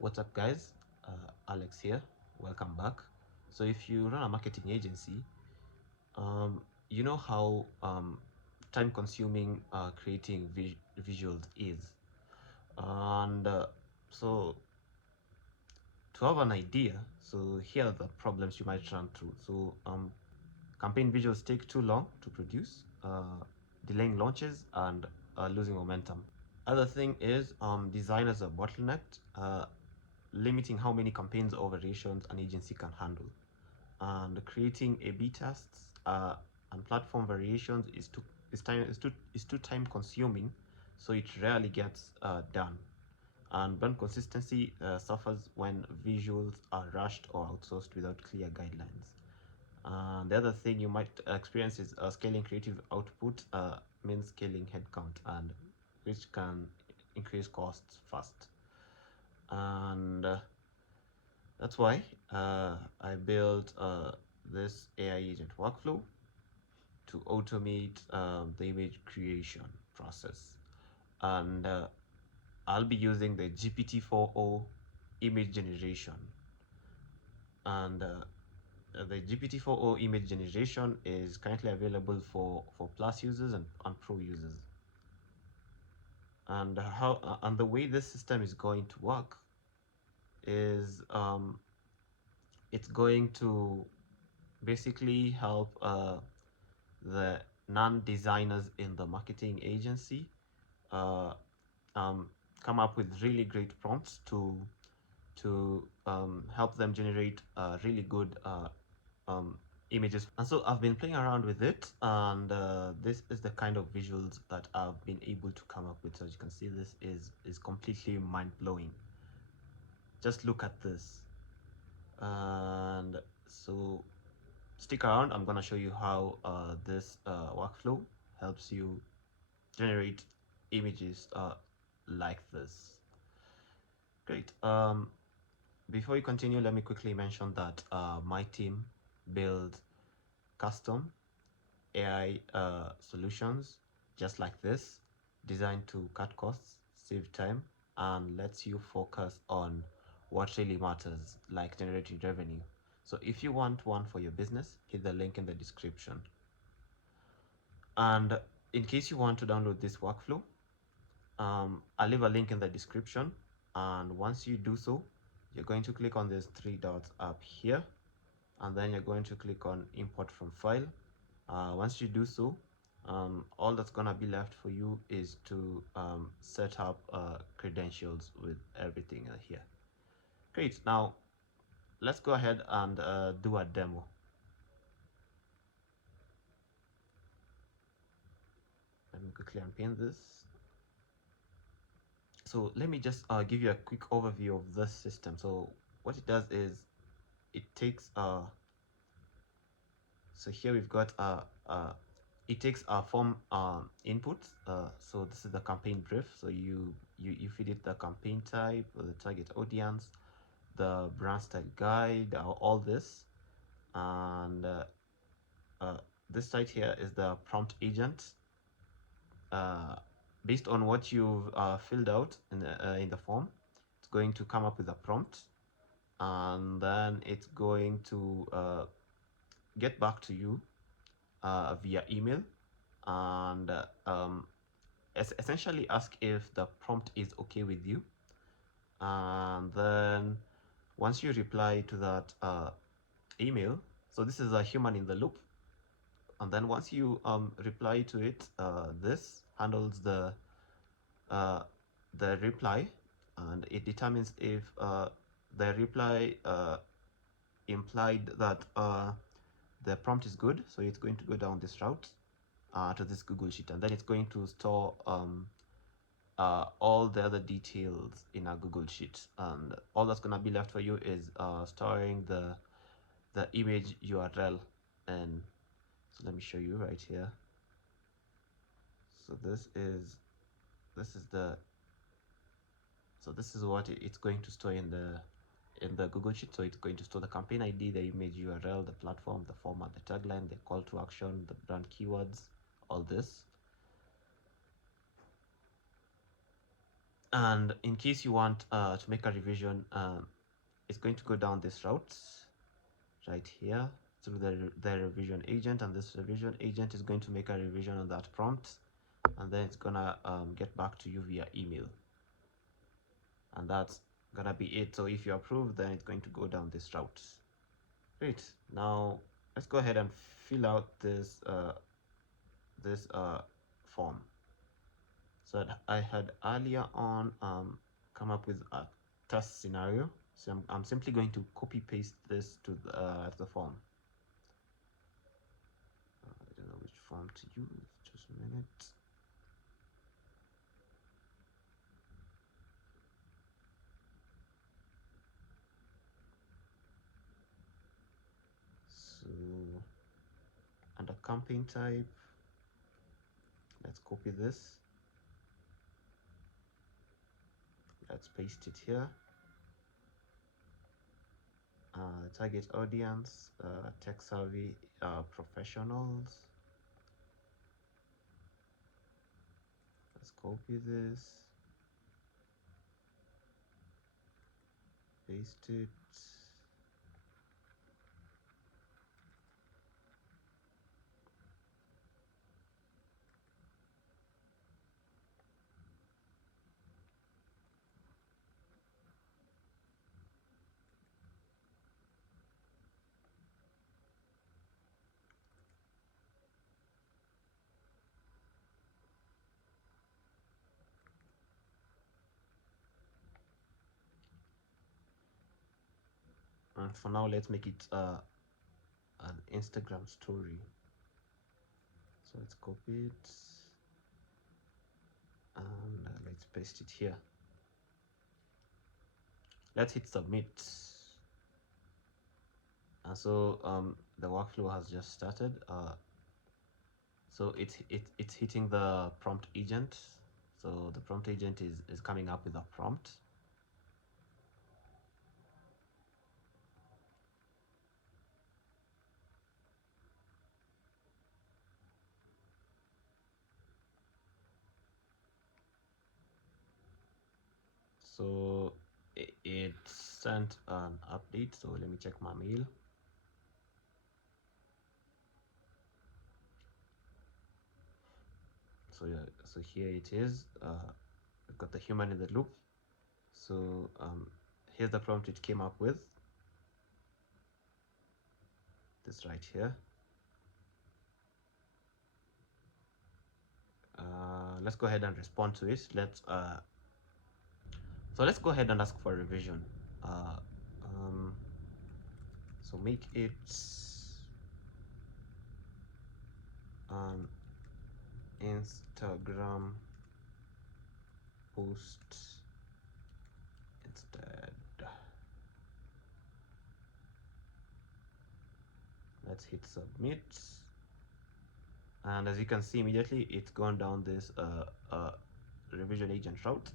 What's up, guys? Alex here. Welcome back. So, if you run a marketing agency, you know how time-consuming creating visuals is, and so to have an idea, so here are the problems you might run through. So, campaign visuals take too long to produce, delaying launches and losing momentum. Other thing is designers are bottlenecked. Limiting how many campaigns or variations an agency can handle, and creating A/B tests and platform variations is too time consuming, so it rarely gets done. And brand consistency suffers when visuals are rushed or outsourced without clear guidelines. And the other thing you might experience is scaling creative output means scaling headcount, and which can increase costs fast. And that's why I built this AI agent workflow to automate the image creation process. And I'll be using the GPT-4o image generation. And the GPT-4o image generation is currently available for Plus users and Pro users. And and the way this system is going to work is it's going to basically help the non-designers in the marketing agency uh, um, come up with really great prompts to help them generate really good images. And so I've been playing around with it, and this is the kind of visuals that I've been able to come up with. So as you can see, this is completely mind-blowing. Just look at this. And so stick around. I'm gonna show you how this workflow helps you generate images like this. Great. Before we continue, let me quickly mention that my team builds custom AI solutions just like this, designed to cut costs, save time, and lets you focus on what really matters, like generating revenue. So if you want one for your business, hit the link in the description. And in case you want to download this workflow, I'll leave a link in the description. And once you do so, you're going to click on these three dots up here, and then you're going to click on import from file. Once you do so, all that's gonna be left for you is to set up credentials with everything here. Great. Now let's go ahead and do a demo. Let me quickly unpin this. So let me just give you a quick overview of this system. So what it does is it takes so here we've got it takes a form input. So this is the campaign brief. So you feed it the campaign type, the target audience, the brand style guide, all this. And this side here is the prompt agent. Based on what you've filled out in the form, it's going to come up with a prompt, and then it's going to get back to you via email, and essentially ask if the prompt is okay with you. And then once you reply to that email, so this is a human in the loop, and then once you reply to it, this handles the reply, and it determines if the reply implied that the prompt is good, so it's going to go down this route to this Google Sheet, and then it's going to store all the other details in a Google Sheet, and all that's going to be left for you is storing the image URL. And so let me show you right here. So this is what it's going to store in the Google Sheet. So it's going to store the campaign ID, the image URL, the platform, the format, the tagline, the call to action, the brand keywords, all this. And in case you want to make a revision, it's going to go down this route right here through the revision agent, and this revision agent is going to make a revision on that prompt, and then it's gonna get back to you via email, and that's gonna be it. So if you approve, then it's going to go down this route. Great. Now let's go ahead and fill out this form. So I had earlier on come up with a test scenario. So I'm simply going to copy paste this to the form. I don't know which form to use. Just a minute. So under campaign type, let's copy this. Let's paste it here. Target audience, tech savvy professionals. Let's copy this, paste it. And for now, let's make it an Instagram story. So let's copy it and let's paste it here. Let's hit submit. And so the workflow has just started. So it's hitting the prompt agent. So the prompt agent is coming up with a prompt. So it sent an update. So let me check my mail. So yeah, so here it is. We've got the human in the loop. So here's the prompt it came up with. This right here. Let's go ahead and respond to it. Let's go ahead and ask for a revision. So make it an Instagram post instead. Let's hit submit, and as you can see, immediately it's gone down this revision agent route,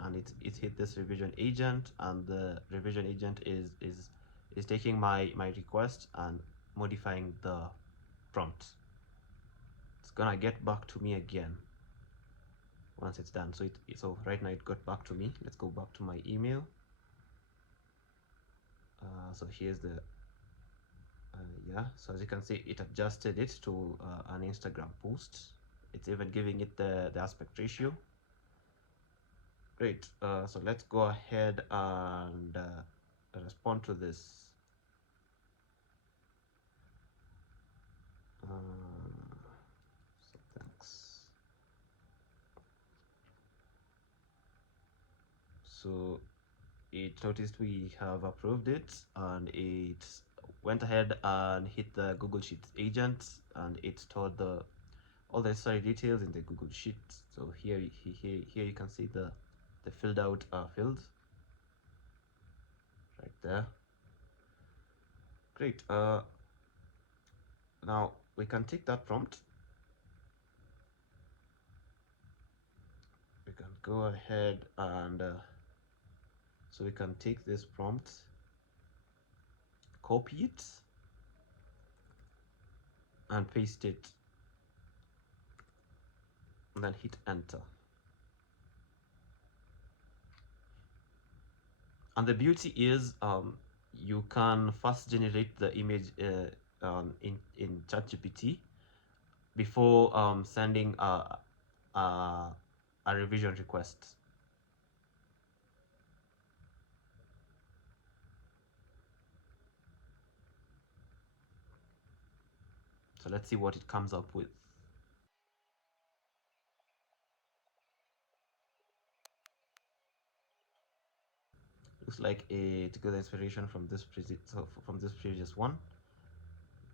and it hit this revision agent, and the revision agent is taking my request and modifying the prompt. It's gonna get back to me again once it's done. So right now it got back to me. Let's go back to my email. So here's the yeah, so as you can see, it adjusted it to an Instagram post. It's even giving it the aspect ratio. Great. So let's go ahead and respond to this. So thanks. So it noticed we have approved it, and it went ahead and hit the Google Sheets agent, and it stored all the necessary details in the Google Sheet. So here you can see the filled out fields right there. Great. Now we can take that prompt. We can go ahead and so we can take this prompt, copy it, and paste it, and then hit enter. And the beauty is you can first generate the image in ChatGPT before sending a revision request. So let's see what it comes up with. Looks like it got inspiration from this previous one,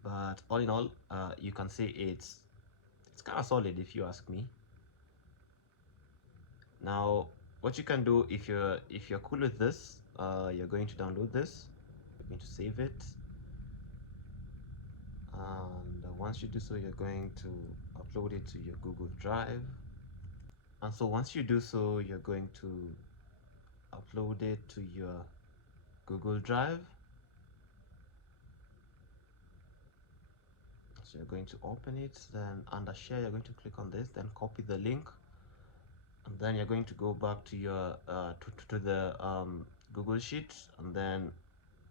but all in all, you can say it's kind of solid if you ask me. Now, what you can do if you're cool with this, you're going to download this. You're going to save it, and once you do so, you're going to upload it to your Google Drive. And so once you do so, you're going to upload it to your Google Drive. So you're going to open it, then under share, you're going to click on this, then copy the link, and then you're going to go back to your to the Google Sheet, and then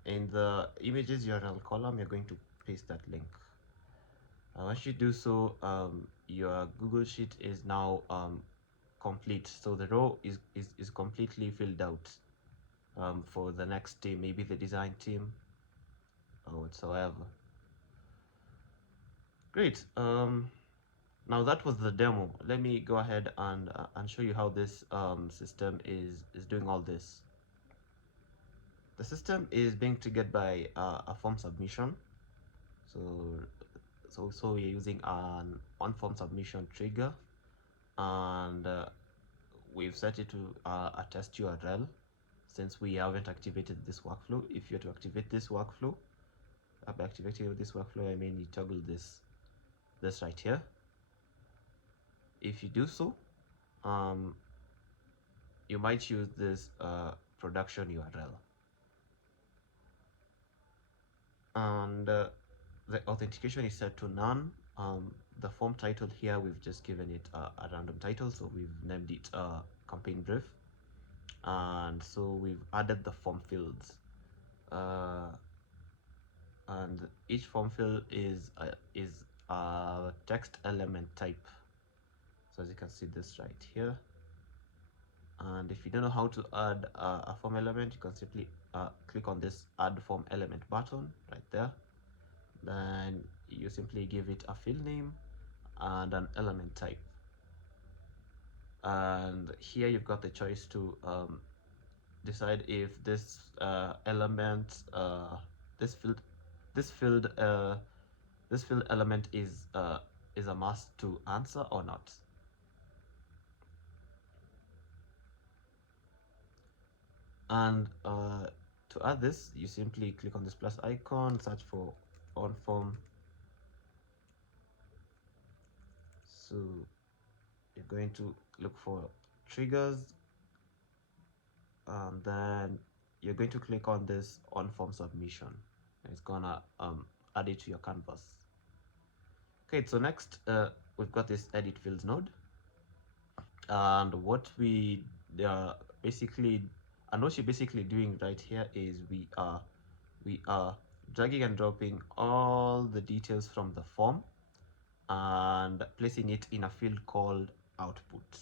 in the images URL column, you're going to paste that link. Once you do so, your Google Sheet is now complete. So the row is completely filled out for the next team, maybe the design team or whatsoever. Great. Now that was the demo. Let me go ahead and show you how this system is doing all this. The system is being triggered by a form submission. So we're using an on form submission trigger, and we've set it to a test URL since we haven't activated this workflow. If you're to activate this workflow, by activating this workflow, I mean you toggle this right here. If you do so, you might use this production URL, and the authentication is set to none. The form title here, we've just given it a random title, so we've named it campaign brief, and so we've added the form fields, and each form field is a text element type. So as you can see this right here, and if you don't know how to add a form element, you can simply click on this add form element button right there. Then you simply give it a field name and an element type, and here you've got the choice to decide if this element this field this field this field element is a must to answer or not. And to add this, you simply click on this plus icon, search for on form. So you're going to look for triggers, and then you're going to click on this on form submission, and it's gonna add it to your canvas. Okay, so next we've got this edit fields node, and what we basically what you're basically doing right here is we are dragging and dropping all the details from the form and placing it in a field called output.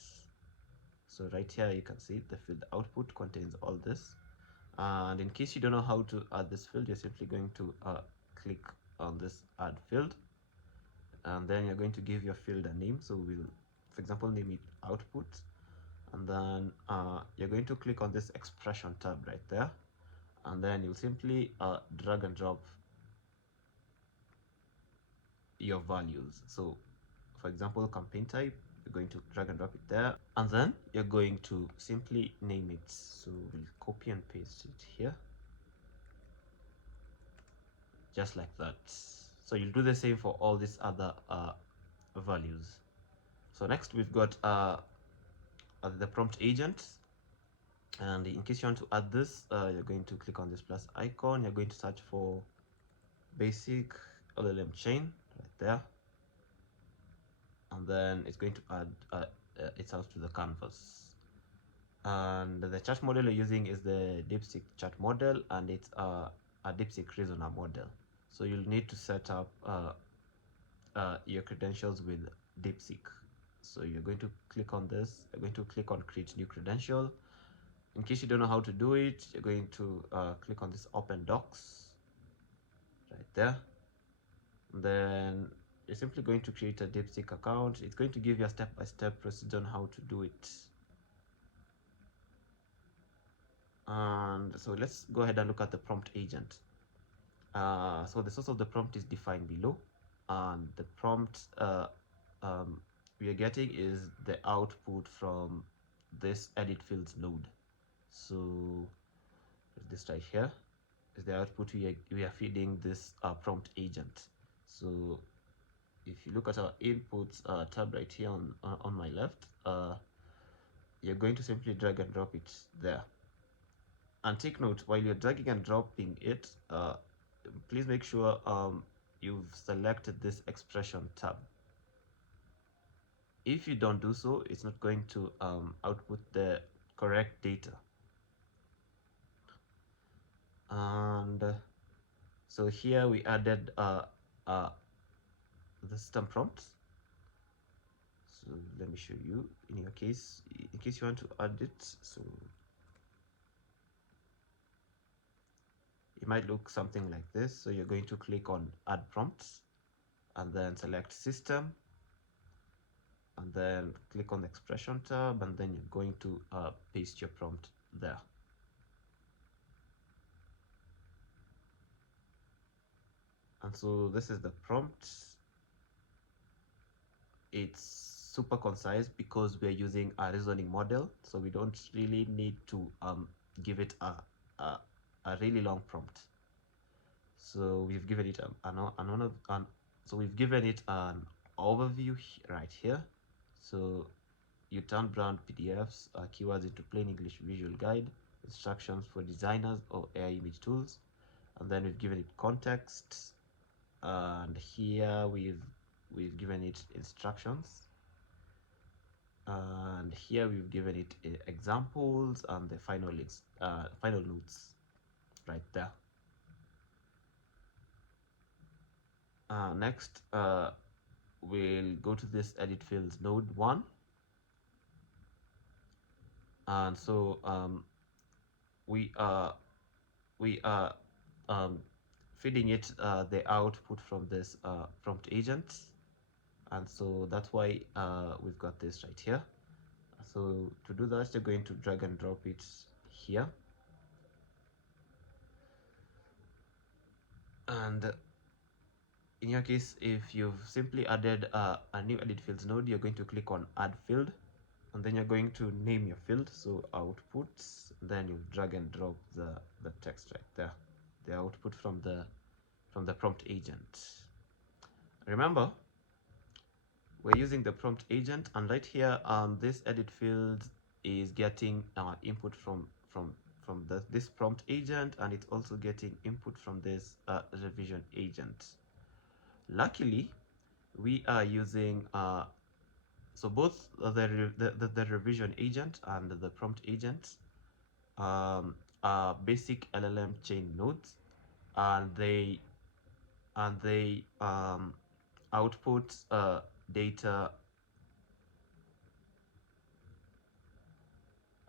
So right here you can see the field output contains all this, and in case you don't know how to add this field, you're simply going to click on this add field, and then you're going to give your field a name. So we'll, for example, name it output, and then you're going to click on this expression tab right there, and then you'll simply drag and drop your values. So for example, campaign type, you're going to drag and drop it there, and then you're going to simply name it. So we'll copy and paste it here, just like that. So you'll do the same for all these other values. So next we've got the prompt agent, and in case you want to add this, you're going to click on this plus icon, you're going to search for basic LLM chain right there, and then it's going to add itself to the canvas. And the chat model you're using is the DeepSeek chat model, and it's a DeepSeek reasoner model. So you'll need to set up your credentials with DeepSeek. So you're going to click on this, you're going to click on create new credential. In case you don't know how to do it, you're going to click on this open docs right there. And then you're simply going to create a DeepSeek account. It's going to give you a step-by-step procedure on how to do it. And so let's go ahead and look at the prompt agent. So the source of the prompt is defined below, and the prompt we are getting is the output from this edit fields node. So this right here is the output we are feeding this prompt agent. So if you look at our inputs tab right here on my left, you're going to simply drag and drop it there. And take note, while you're dragging and dropping it, please make sure you've selected this expression tab. If you don't do so, it's not going to output the correct data. And so here we added the system prompts. So let me show you in your case, in case you want to add it. So it might look something like this. So you're going to click on add prompts and then select system, and then click on the expression tab, and then you're going to paste your prompt there. And so this is the prompt. It's super concise because we're using a reasoning model, so we don't really need to give it a really long prompt. So we've given it so we've given it an overview right here. So you turn brand PDFs, keywords into plain English visual guide, instructions for designers or AI image tools, and then we've given it context, and here we've given it instructions, and here we've given it examples and the final notes right there. Next, we'll go to this edit fields node 1, and so we are feeding it the output from this prompt agent, and so that's why we've got this right here. So to do that, you're going to drag and drop it here, and in your case, if you've simply added a new edit fields node, you're going to click on add field, and then you're going to name your field, so outputs, then you drag and drop the text right there, the output from the prompt agent. Remember, we're using the prompt agent, and right here this edit field is getting input from this prompt agent, and it's also getting input from this revision agent. Luckily, we are using so both the revision agent and the prompt agent are basic LLM chain nodes, and they output data,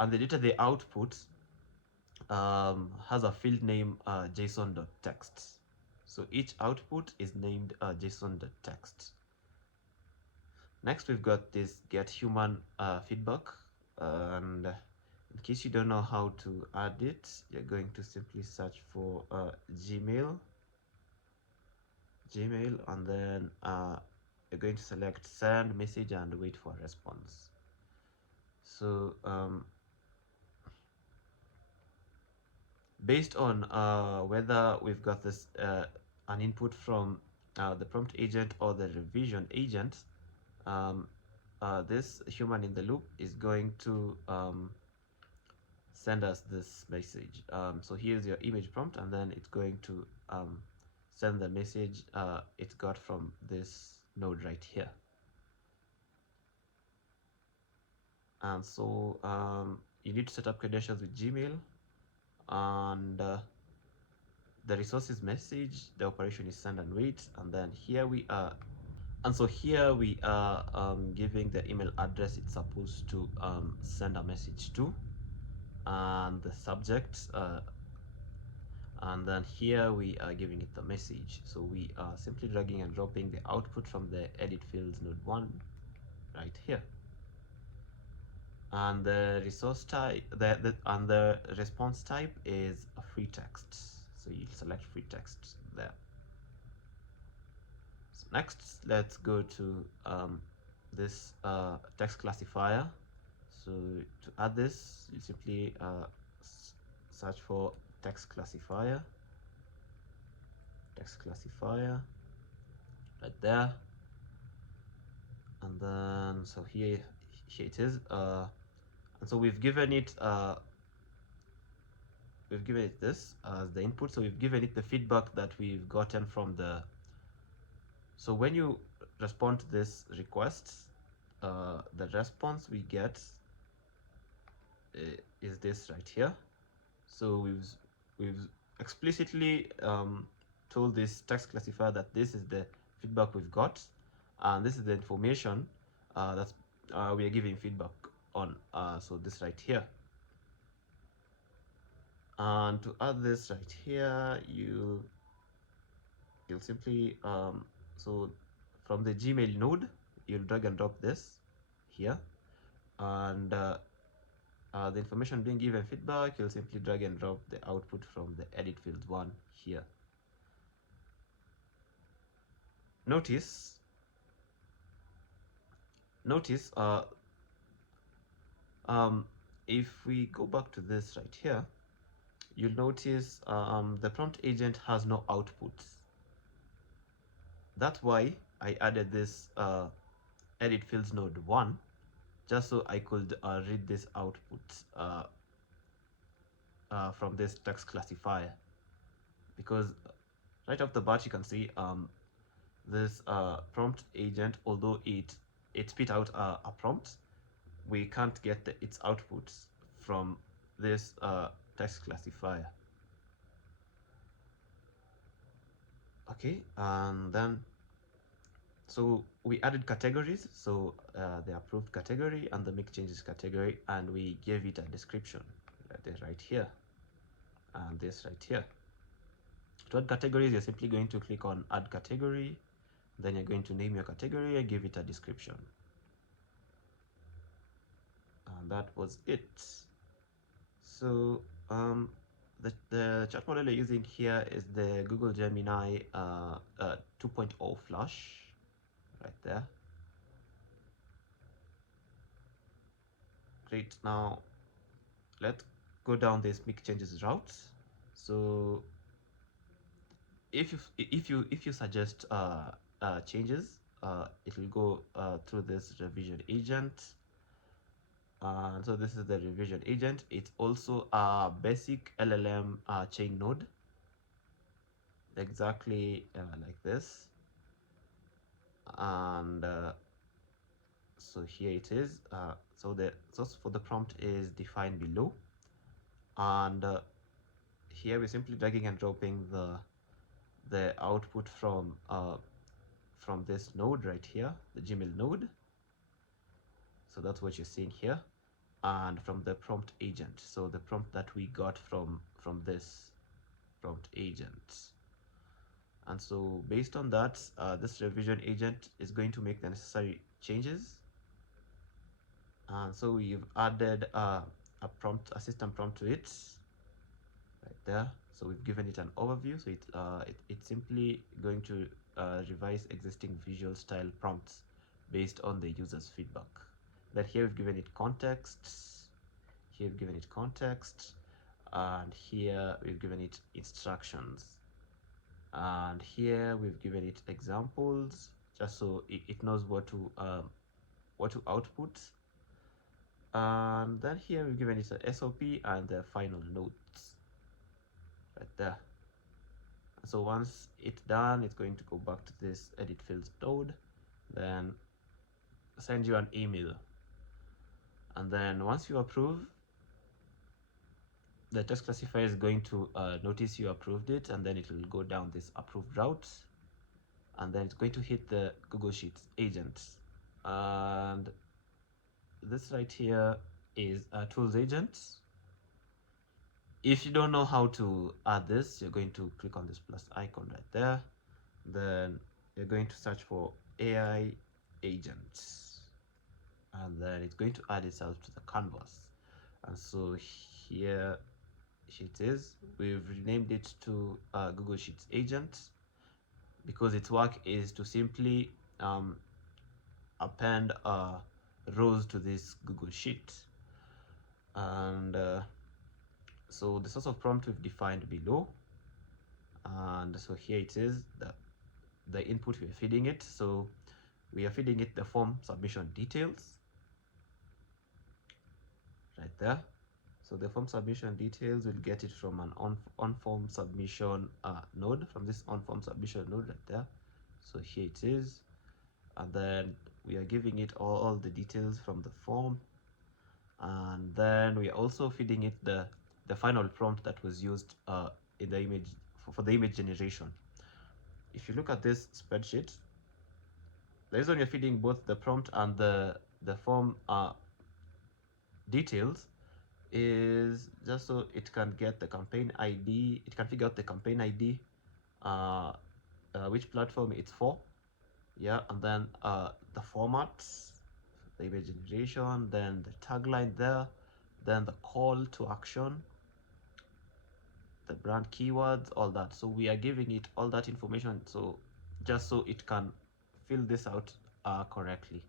and the data they output has a field name JSON.text. So each output is named JSON.text. Next, we've got this get human feedback, and in case you don't know how to add it, you're going to simply search for Gmail, and then you're going to select send message and wait for a response. So based on whether we've got this an input from the prompt agent or the revision agent, this human in the loop is going to send us this message. So here's your image prompt, and then it's going to send the message it got from this node right here. And so you need to set up credentials with Gmail, and the resources message, the operation is send and wait, and then here we are. And so here we are giving the email address it's supposed to send a message to, and the subject, and then here we are giving it the message. So we are simply dragging and dropping the output from the edit fields node 1 right here, and the resource type, and the response type is a free text, so you'll select free text there. So next, let's go to this text classifier. So to add this, you simply search for text classifier right there, and then so here it is, and so we've given it this as the input. So we've given it the feedback that we've gotten from the, so when you respond to this request, the response we get is this right here. So we've explicitly told this text classifier that this is the feedback we've got, and this is the information that we are giving feedback on. So this right here, and to add this right here, you'll simply so from the Gmail node, you'll drag and drop this here, and the information being given feedback, you'll simply drag and drop the output from the edit fields 1 here. Notice if we go back to this right here, you'll notice the prompt agent has no outputs. That's why I added this edit fields node 1, just so I could read this output from this text classifier, because right off the bat you can see this prompt agent, although it spit out a prompt, we can't get its outputs from this text classifier. Okay, and then so we added categories, so the approved category and the make changes category, and we gave it a description, right here and this right here. To add categories, you're simply going to click on add category, then you're going to name your category and give it a description, and that was it. So the chat model you're using here is the Google Gemini 2.0 Flash right there. Great. Now let's go down this make changes route. So if you suggest changes, it will go through this revision agent. So this is the revision agent. It's also a basic LLM chain node, exactly like this. And so here it is. So the source for the prompt is defined below, and here we're simply dragging and dropping the output from this node right here, the Gmail node. So that's what you're seeing here, and from the prompt agent, so the prompt that we got from this prompt agent. And so based on that, this revision agent is going to make the necessary changes. And so we've added a system prompt to it right there. So we've given it an overview. So it's simply going to revise existing visual style prompts based on the user's feedback. Then here we've given it context. Here we've given it context, and here we've given it instructions, and here we've given it examples, just so it knows what to output. And then here we've given it an SOP and the final notes right there. So once it's done, it's going to go back to this edit fields node, then send you an email, and then once you approve, the text classifier is going to notice you approved it, and then it will go down this approved route, and then it's going to hit the Google Sheets agent. And this right here is a tools agent. If you don't know how to add this, you're going to click on this plus icon right there. Then you're going to search for AI agents, and then it's going to add itself to the canvas. And so here it is. We've renamed it to Google Sheets agent because its work is to simply append rows to this Google Sheet. And so the source of prompt we've defined below, and so here it is, the input we're feeding it. So we are feeding it the form submission details right there. So the form submission details, will get it from an on form submission node, from this on form submission node right there. So here it is, and then we are giving it all the details from the form, and then we are also feeding it the final prompt that was used in the image for the image generation. If you look at this spreadsheet, the reason you're feeding both the prompt and the form details is just so it can get the campaign ID, it can figure out the campaign ID, which platform it's for, yeah, and then the formats, the image generation, then the tagline there, then the call to action, the brand keywords, all that. So we are giving it all that information, so just so it can fill this out correctly.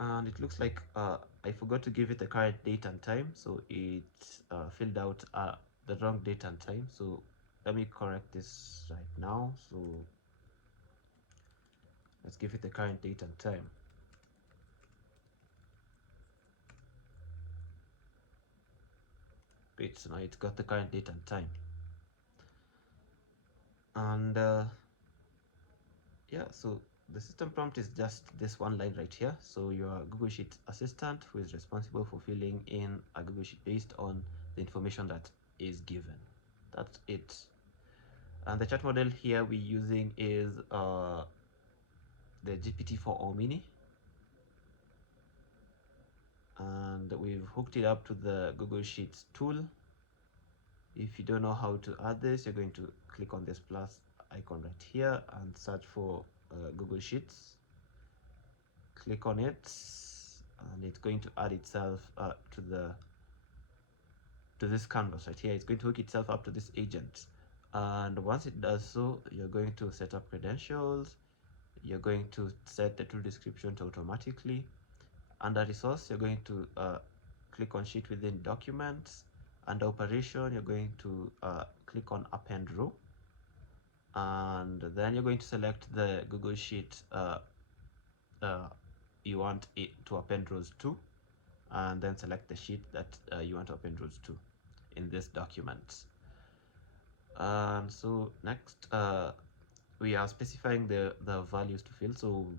And it looks like I forgot to give it the current date and time, so it filled out the wrong date and time. So let me correct this right now. So let's give it the current date and time. Great, so now it's got the current date and time. And yeah, so the system prompt is just this one line right here. So your Google Sheet assistant, who is responsible for filling in a Google Sheet based on the information that is given. That's it. And the chat model here we're using is the GPT-4o Mini, and we've hooked it up to the Google Sheets tool. If you don't know how to add this, you're going to click on this plus icon right here and search for Google Sheets. Click on it, and it's going to add itself to this canvas right here. It's going to hook itself up to this agent, and once it does so, you're going to set up credentials. You're going to set the tool description to automatically. Under resource, you're going to click on sheet within documents. Under operation, you're going to click on append row, and then you're going to select the Google Sheet you want it to append rows to, and then select the sheet that you want to append rows to in this document. And so next we are specifying the values to fill. So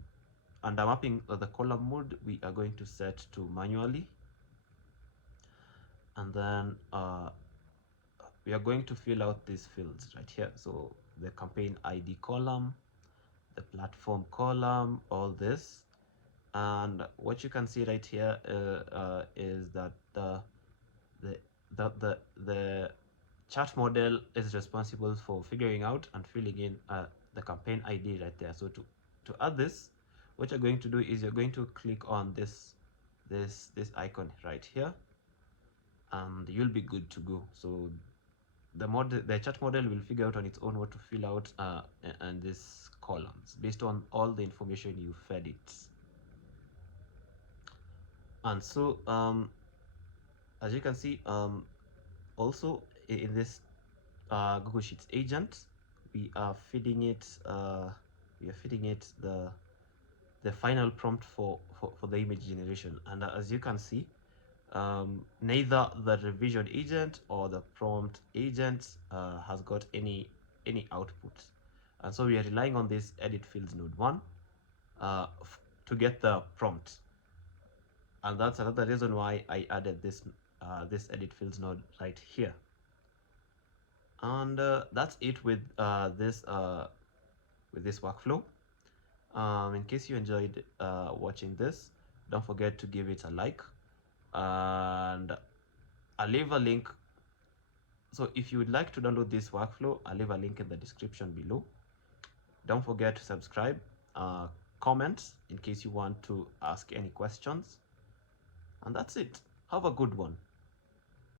under mapping the column mode, we are going to set to manually, and then we are going to fill out these fields right here. So the campaign ID column, the platform column, all this. And what you can see right here is that the chart model is responsible for figuring out and filling in the campaign ID right there. So to add this, what you're going to do is you're going to click on this icon right here, and you'll be good to go. So the chart model will figure out on its own what to fill out and these columns based on all the information you fed it. And so as you can see, also in this Google Sheets agent, we are feeding it the final prompt for the image generation. And as you can see, neither the revision agent or the prompt agent has got any output, and so we are relying on this edit fields node 1 to get the prompt. And that's another reason why I added this edit fields node right here. And that's it with this workflow. In case you enjoyed watching this, don't forget to give it a like, and I'll leave a link. So if you would like to download this workflow, I'll leave a link in the description below. Don't forget to subscribe, comment in case you want to ask any questions, and that's it. Have a good one.